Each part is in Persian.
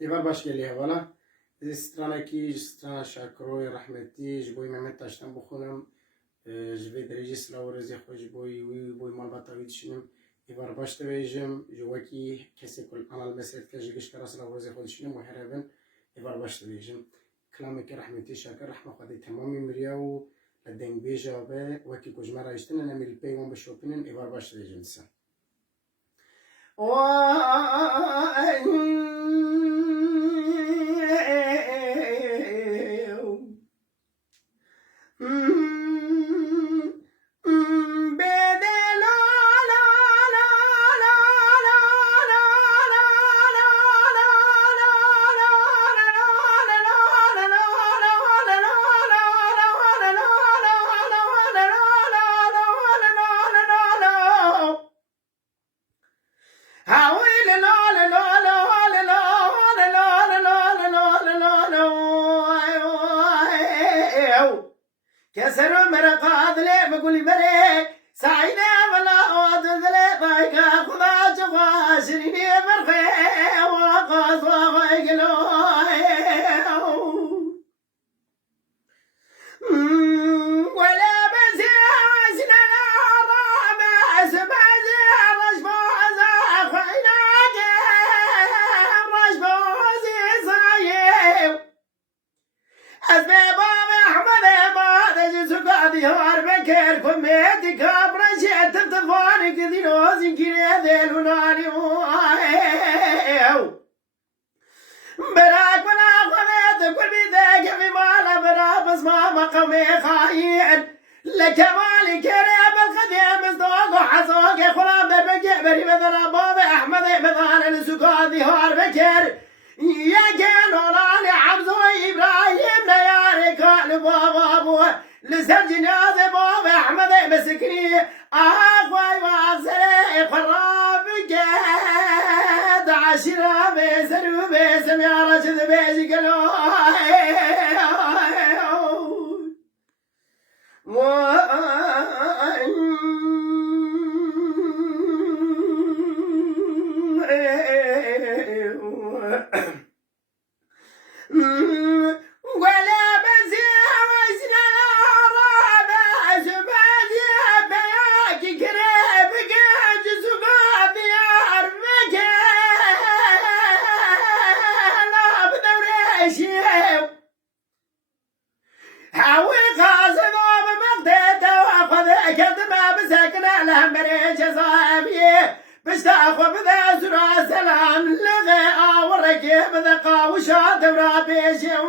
ایوار باش گلیه والا استرانا کی استرانا شکروی رحمتی جبوی ممت تاشتم بخونم جبه درجه سلا و رزی خوش بوی مال بطاوی دشنم ایوار باش تویجم جواکی کسی کل آنال مسیرت که جگش کرا سلا و رزی خودشنم و هرابن ایوار باش تویجم کلامی که رحمتی شکر رحمه خودی تمامی مریاو لدنگ بیجا به وکی کجمه رایشتن نمیل پیوان بشوپنن ایوار باش تویجم سا كسر مرقاد لي بقول بري سعيدة ولا عود ذلي ضايقة خذا جوا شريني مرخي وقاص وغيقلو ولا بزيزنا العظام سبازي رشبوزة خيناك رشبوزي صايب أسباب ديار بكر كميتي كابرا شئت تفاني كذي نوزي كري ذيل وناني براك ولا خميت كل بيدك في مالا برا بس ما مقامي خاين لك مالي كريم القديم مصدوق وحصوق خلاب دربك بري مثلا بابا أحمد مثلا السكا ديار بكر يا كان ولاني عبزو إبراهيم نياري كان بابا أبوه لسر جنازة بابا أحمد مسكني أخوي واصلي خراب جاد عشرة بيسر وبيسم يا رشد بيجي قلو بشتاخو بذا سرا سلام لغي آوركي بذقا وشاد ورا بيشيو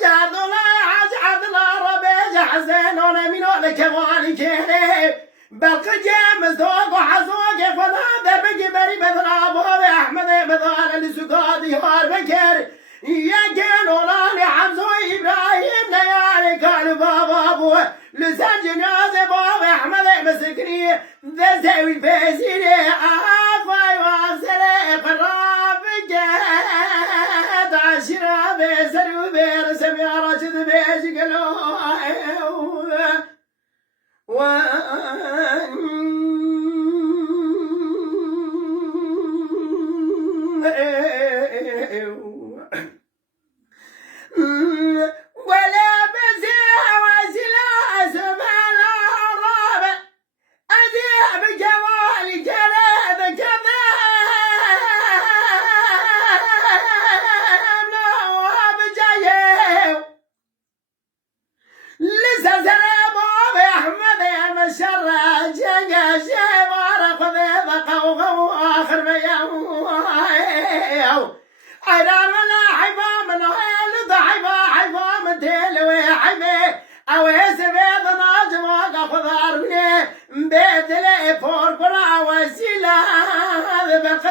شاد الله عجعد الله ربيج حسين ونمينو لكوالي كيني بلق جامز دوق وحزوق فلا دربك بري بذرابو بأحمد بذال السكادي هار بكر يا كانولاني حمزو إبراهيم نيالي كان بابا أبوه لسان جنازة بابا أحمد مسكني ذا زاوي بيسيري أخوي واصلي قراب جاد عشرة بيسر وبيرسم يا راشد بيش قلو ولا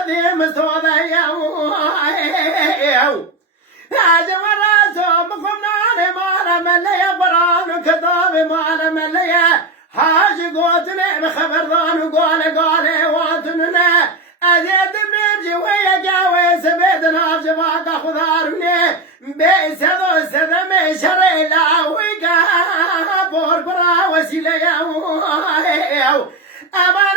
قديم سودايا هذا وراسه مخمنان ما مليا قران كتاب ما مليا حاج قوتنا بخبردان قال واتنا أزيد بنبجي ويا جاوي سبيدنا بجواك خضارنا بيسدو سدم شري لا ويقا بوربرا وسيلة أما